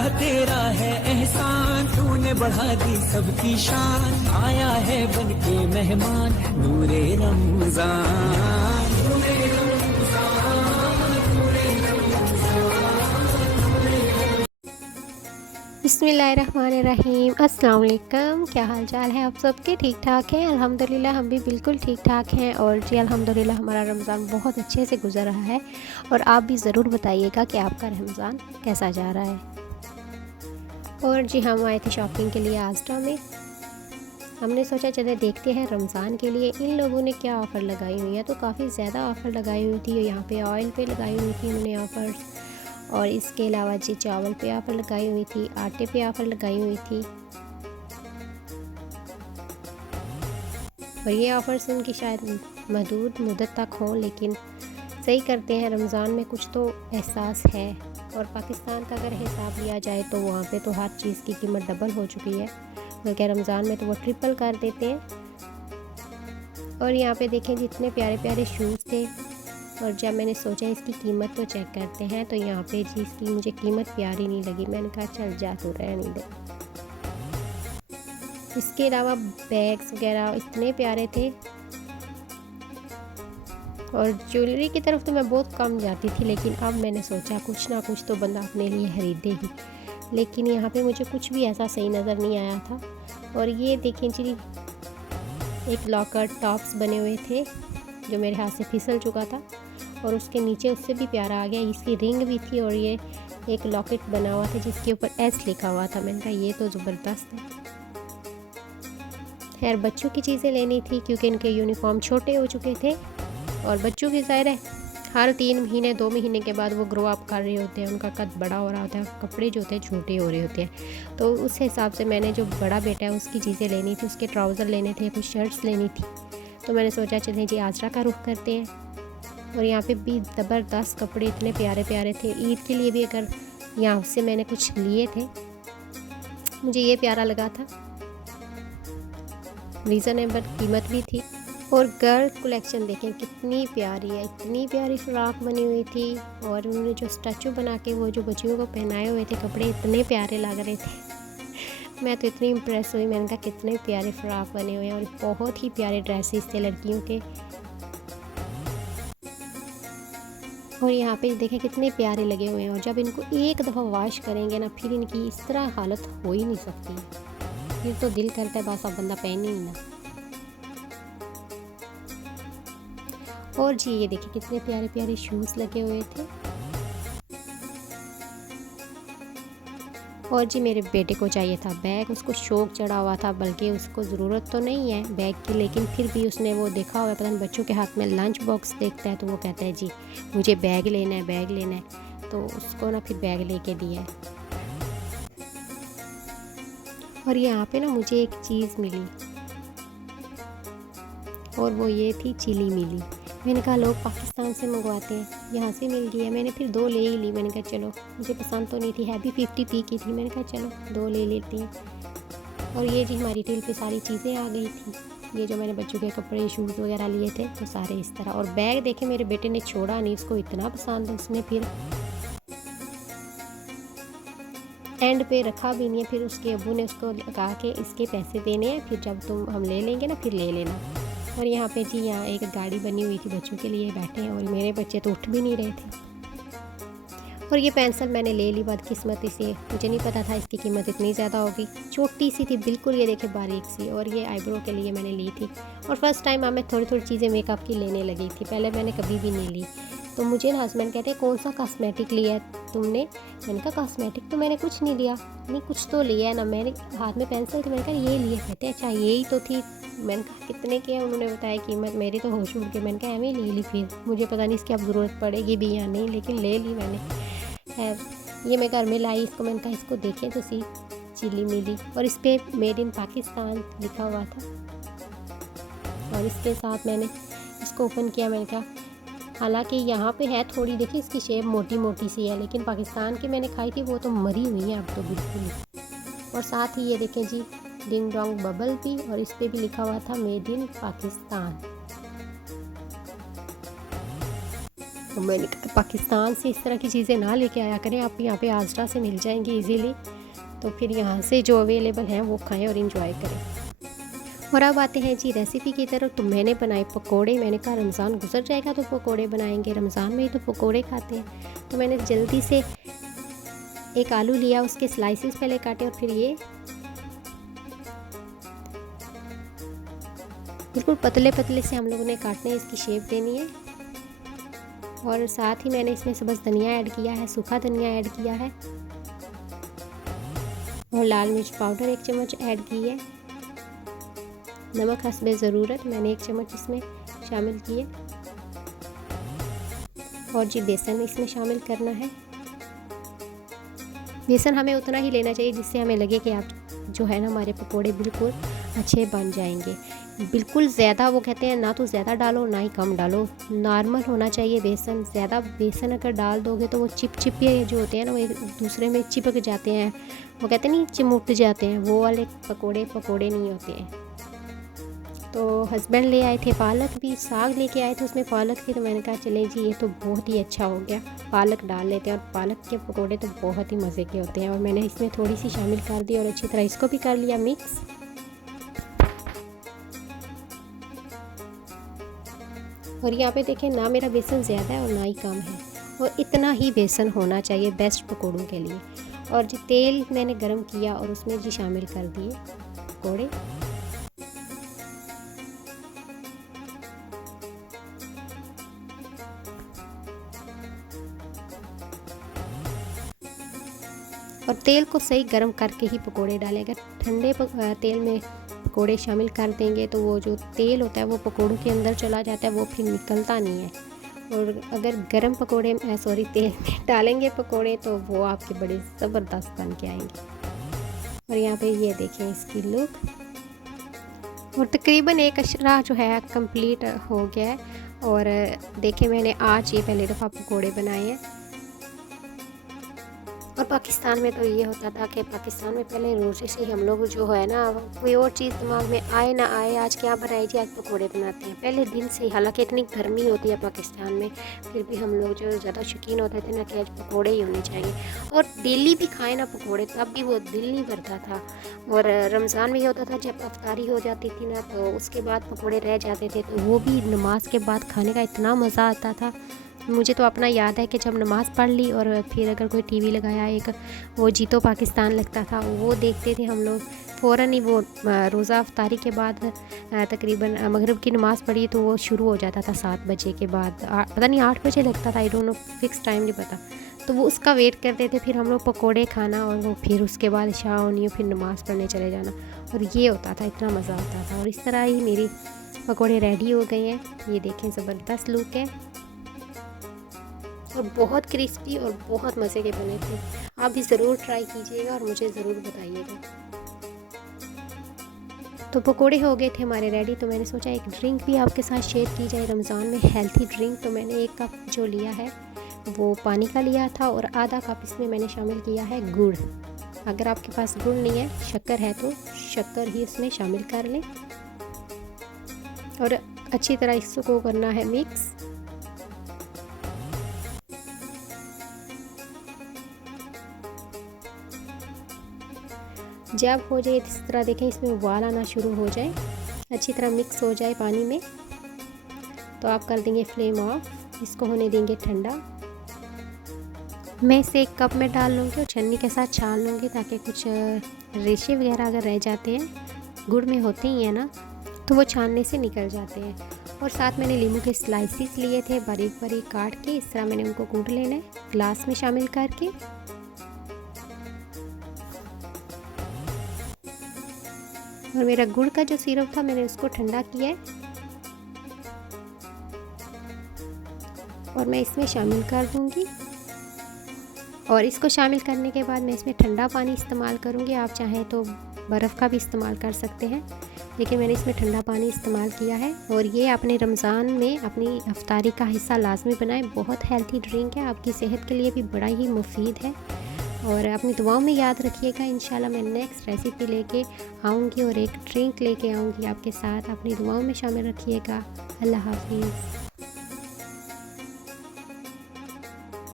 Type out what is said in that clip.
अल्लाह तेरा है एहसान, तूने बढ़ा दी सबकी शान, आया है बन के मेहमान नूरे रमजान, नूरे रमजान, नूरे बिस्मिल्लाहिर्रहमानिर्रहीम। अस्सलाम वालेकुम। क्या हाल चाल है आप सबके? ठीक ठाक हैं? अल्हम्दुलिल्लाह हम भी बिल्कुल ठीक ठाक हैं। और जी अल्हम्दुलिल्लाह हमारा रमज़ान बहुत अच्छे से गुजर रहा है। और आप भी ज़रूर बताइएगा कि आपका रमज़ान कैसा जा रहा है। और जी हम आए थे शॉपिंग के लिए आस्टा में। हमने सोचा चले देखते हैं रमज़ान के लिए इन लोगों ने क्या ऑफ़र लगाई हुई है। तो काफ़ी ज़्यादा ऑफ़र लगाई हुई थी। यहाँ पे ऑयल पे लगाई हुई थी उन्होंने ऑफ़र, और इसके अलावा जी चावल पे ऑफ़र लगाई हुई थी, आटे पे ऑफ़र लगाई हुई थी। और ये ऑफ़र्स उनकी शायद महदूद मुद्दत तक हों, लेकिन सही करते हैं। रमज़ान में कुछ तो एहसास है। और पाकिस्तान का अगर हिसाब लिया जाए तो वहाँ पे तो हर चीज़ की कीमत डबल हो चुकी है, बल्कि रमज़ान में तो वो ट्रिपल कर देते हैं। और यहाँ पे देखें जितने प्यारे प्यारे शूज़ थे। और जब मैंने सोचा इसकी कीमत तो चेक करते हैं, तो यहाँ पे जी इसकी मुझे कीमत प्यारी नहीं लगी। मैंने कहा चल जा तो रहने दे। इसके अलावा बैग्स वगैरह इतने प्यारे थे। और ज्वेलरी की तरफ तो मैं बहुत कम जाती थी, लेकिन अब मैंने सोचा कुछ ना कुछ तो बंदा अपने लिए खरीदे ही। लेकिन यहाँ पे मुझे कुछ भी ऐसा सही नज़र नहीं आया था। और ये देखें जी एक लॉकर टॉप्स बने हुए थे जो मेरे हाथ से फिसल चुका था, और उसके नीचे उससे भी प्यारा आ गया। इसकी रिंग भी थी और ये एक लॉकेट बना हुआ था जिसके ऊपर एस लिखा हुआ था। मैंने कहा ये तो ज़बरदस्त है। खैर बच्चों की चीज़ें लेनी थी क्योंकि इनके यूनिफॉर्म छोटे हो चुके थे। और बच्चों की ज़ाहिर है हर 3 महीने 2 महीने के बाद वो ग्रो अप कर रहे होते हैं, उनका कद बड़ा हो रहा होता है, कपड़े जो होते हैं छोटे हो रहे होते हैं। तो उस हिसाब से मैंने जो बड़ा बेटा है उसकी चीज़ें लेनी थी, उसके ट्राउज़र लेने थे, कुछ शर्ट्स लेनी थी। तो मैंने सोचा चलें जी आजरा का रुख करते हैं। और यहाँ पे भी ज़बरदस्त कपड़े इतने प्यारे प्यारे थे। ईद के लिए भी अगर यहाँ से मैंने कुछ लिए थे, मुझे ये प्यारा लगा था, रीज़नेबल कीमत भी थी। और गर्ल्स कलेक्शन देखें कितनी प्यारी है, इतनी प्यारी फ्रॉक बनी हुई थी। और उन्होंने जो स्टैचू बना के वो जो बच्चियों को पहनाए हुए थे कपड़े इतने प्यारे लग रहे थे। मैं तो इतनी इम्प्रेस हुई। मैंने कहा कितने प्यारे फ्रॉक बने हुए हैं, और बहुत ही प्यारे ड्रेसेस थे लड़कियों के। और यहाँ पे देखें कितने प्यारे लगे हुए हैं। और जब इनको एक दफ़ा वॉश करेंगे ना, फिर इनकी इस तरह हालत हो ही नहीं सकती है। फिर तो दिल करता है बस अब बंदा पहने ही ना। और जी ये देखिए कितने प्यारे प्यारे शूज़ लगे हुए थे। और जी मेरे बेटे को चाहिए था बैग, उसको शौक़ चढ़ा हुआ था, बल्कि उसको ज़रूरत तो नहीं है बैग की, लेकिन फिर भी उसने वो देखा हुआ है, पता नहीं बच्चों के हाथ में लंच बॉक्स देखता है तो वो कहता है जी मुझे बैग लेना है, बैग लेना है। तो उसको ना फिर बैग लेके दिया है। और यहाँ पे ना मुझे एक चीज़ मिली, और वो ये थी चिली मिली। मैंने कहा लोग पाकिस्तान से मंगवाते हैं, यहाँ से मिल गई है। मैंने फिर 2 ले ही ली। मैंने कहा चलो, मुझे पसंद तो नहीं थी, है भी 50p की थी। मैंने कहा चलो 2 ले लेती हैं। और ये जी हमारी टेल पे सारी चीज़ें आ गई थी। ये जो मैंने बच्चों के कपड़े शूज़ वगैरह लिए थे तो सारे इस तरह। और बैग देखे मेरे बेटे ने छोड़ा नहीं, उसको इतना पसंद है, उसने फिर एंड पे रखा भी नहीं है। फिर उसके अब्बू ने उसको कहा कि इसके पैसे देने हैं, फिर जब हम ले लेंगे ना फिर ले लेना। और यहाँ पे जी यहाँ एक गाड़ी बनी हुई थी बच्चों के लिए, बैठे हैं, और मेरे बच्चे तो उठ भी नहीं रहे थे। और ये पेंसिल मैंने ले ली बदकिस्मती से, मुझे नहीं पता था इसकी कीमत इतनी ज़्यादा होगी। छोटी सी थी बिल्कुल, ये देखे बारीक सी। और ये आईब्रो के लिए मैंने ली थी। और फर्स्ट टाइम मैं थोड़ी थोड़ी चीज़ें मेकअप की लेने लगी थी, पहले मैंने कभी भी नहीं ली। तो मुझे ना हस्बैंड कहते हैं कौन सा कॉस्मेटिक लिया है तुमने? मैंने कहा कॉस्मेटिक तो मैंने कुछ नहीं लिया। नहीं कुछ तो लिया है ना, मेरे हाथ में पेंसिल थी। मैंने कहा ये लिए। कहते अच्छा यही तो थी। मैंने कहा कितने के? उन्होंने बताया कीमत। मेरी तो होश उड़ के मैंने कहा एवं ले ली। फिर मुझे पता नहीं इसकी अब ज़रूरत पड़ेगी भी या नहीं, लेकिन ले ली मैंने। है ये मैं घर में लाई इसको। मैंने कहा इसको देखें तो सी, चिली मिली, और इस पर मेड इन पाकिस्तान लिखा हुआ था। और इसके साथ मैंने इसको ओपन किया। मैंने कहा हालांकि यहाँ पे है थोड़ी, देखिए इसकी शेप मोटी मोटी सी है, लेकिन पाकिस्तान की मैंने खाई थी वो तो मरी हुई है अब तो बिल्कुल। और साथ ही ये देखें जी डिंग डोंग बबल भी, और इस पर भी लिखा हुआ था मेड इन पाकिस्तान। तो मैंने कहा पाकिस्तान से इस तरह की चीज़ें ना लेके आया करें, आप यहाँ पे आजरा से मिल जाएंगी इजीली, तो फिर यहाँ से जो अवेलेबल हैं वो खाएं और इंजॉय करें। और अब आते हैं जी रेसिपी की तरफ। तो मैंने बनाए पकोड़े। मैंने कहा रमज़ान गुजर जाएगा तो पकोड़े बनाएंगे, रमज़ान में ही तो पकोड़े खाते हैं। तो मैंने जल्दी से एक आलू लिया, उसके स्लाइसेस पहले काटे और फिर ये बिल्कुल पतले पतले से हम लोगों ने काटने, इसकी शेप देनी है। और साथ ही मैंने इसमें सब्ज़ धनिया ऐड किया है, सूखा धनिया ऐड किया है और लाल मिर्च पाउडर 1 चम्मच ऐड की है। नमक हस्बे ज़रूरत मैंने 1 चम्मच इसमें शामिल किए। और जी बेसन इसमें शामिल करना है। बेसन हमें उतना ही लेना चाहिए जिससे हमें लगे कि आप जो है ना हमारे पकोड़े बिल्कुल अच्छे बन जाएंगे। बिल्कुल ज़्यादा वो कहते हैं ना तो ज़्यादा डालो ना ही कम डालो, नॉर्मल होना चाहिए बेसन। ज़्यादा बेसन अगर डाल दोगे तो वो चिपचिपे जो होते हैं ना वो एक दूसरे में चिपक जाते हैं, वो कहते हैं नहीं चिमुट जाते हैं, वो वाले पकोड़े नहीं होते हैं। तो हस्बैंड ले आए थे पालक, भी साग लेके आए थे उसमें पालक थी, तो मैंने कहा चले जी ये तो बहुत ही अच्छा हो गया, पालक डाल लेते हैं। और पालक के पकोड़े तो बहुत ही मज़े के होते हैं। और मैंने इसमें थोड़ी सी शामिल कर दी और अच्छी तरह इसको भी कर लिया मिक्स। और यहाँ पे देखें ना मेरा बेसन ज़्यादा है और ना ही कम है, और इतना ही बेसन होना चाहिए बेस्ट पकोड़ों के लिए। और जी तेल मैंने गरम किया और उसमें जी शामिल कर दिए पकोड़े। और तेल को सही गर्म करके ही पकोड़े डालें। अगर ठंडे तेल में पकोड़े शामिल कर देंगे तो वो जो तेल होता है वो पकोड़ों के अंदर चला जाता है, वो फिर निकलता नहीं है। और अगर गर्म तेल में डालेंगे पकोड़े तो वो आपके बड़े ज़बरदस्त बन के आएंगे। और यहाँ पे ये देखें इसकी लुक। और तकरीबन एक अशरा जो है कंप्लीट हो गया है। और देखें मैंने आज ये पहली दफ़ा पकोड़े बनाए हैं। और पाकिस्तान में तो ये होता था कि पाकिस्तान में पहले रोज़े से ही हम लोग जो है ना कोई और चीज़ दिमाग में आए ना आए आज क्या बनाई जी, आज पकोड़े बनाते हैं, पहले दिन से ही। हालांकि इतनी गर्मी होती है पाकिस्तान में, फिर भी हम लोग जो ज़्यादा शौकीन होते थे ना कि आज पकोड़े ही होने चाहिए। और डेली भी खाए ना पकोड़े तब भी वो दिल नहीं भरता था। और रमज़ान में ये होता था जब अफ्तारी हो जाती थी ना तो उसके बाद पकोड़े रह जाते थे, तो वो भी नमाज के बाद खाने का इतना मज़ा आता था। मुझे तो अपना याद है कि जब नमाज़ पढ़ ली और फिर अगर कोई टीवी लगाया, एक वो जीतो पाकिस्तान लगता था, वो देखते थे हम लोग फ़ौरन ही। वो रोज़ा अफ्तारी के बाद तकरीबन मगरिब की नमाज़ पढ़ी तो वो शुरू हो जाता था 7 बजे के बाद, पता नहीं 8 बजे लगता था, I don't know, fix time नहीं पता। तो वो उसका वेट करते थे, फिर हम लोग पकोड़े खाना और वो फिर उसके बाद इशा होनी, फिर नमाज़ पढ़ने चले जाना। और ये होता था, इतना मज़ा आता था। और इस तरह ही मेरी पकोड़े रेडी हो गए हैं। ये देखें ज़बरदस्त लुक है और बहुत क्रिस्पी और बहुत मज़े के बने थे। आप भी ज़रूर ट्राई कीजिएगा और मुझे ज़रूर बताइएगा। तो पकोड़े हो गए थे हमारे रेडी। तो मैंने सोचा एक ड्रिंक भी आपके साथ शेयर की जाए, रमज़ान में हेल्थी ड्रिंक। तो मैंने 1 कप जो लिया है वो पानी का लिया था और आधा कप इसमें मैंने शामिल किया है गुड़। अगर आपके पास गुड़ नहीं है, शक्कर है तो शक्कर ही इसमें शामिल कर लें। और अच्छी तरह इसको करना है मिक्स। जब हो जाए इस तरह देखें, इसमें उबाल आना शुरू हो जाए, अच्छी तरह मिक्स हो जाए पानी में, तो आप कर देंगे फ्लेम ऑफ। इसको होने देंगे ठंडा। मैं इसे 1 कप में डाल लूँगी और छन्नी के साथ छान लूँगी ताकि कुछ रेशे वगैरह अगर रह जाते हैं, गुड़ में होते ही हैं ना, तो वो छानने से निकल जाते हैं। और साथ मैंने नींबू के स्लाइसिस लिए थे बारीक बारीक काट के, इस तरह मैंने उनको कूट लेना है ग्लास में शामिल करके। और मेरा गुड़ का जो सिरप था मैंने उसको ठंडा किया है और मैं इसमें शामिल कर दूंगी। और इसको शामिल करने के बाद मैं इसमें ठंडा पानी इस्तेमाल करूंगी। आप चाहें तो बर्फ़ का भी इस्तेमाल कर सकते हैं, लेकिन मैंने इसमें ठंडा पानी इस्तेमाल किया है। और ये अपने रमज़ान में अपनी अफ्तारी का हिस्सा लाजमी बनाएं। बहुत हेल्थी ड्रिंक है, आपकी सेहत के लिए भी बड़ा ही मुफीद है। और अपनी दुआओं में याद रखिएगा। इंशाल्लाह मैं नेक्स्ट रेसिपी लेके आऊँगी और एक ड्रिंक लेके आऊँगी आपके साथ। अपनी दुआओं में शामिल रखिएगा। अल्लाह हाफिज़।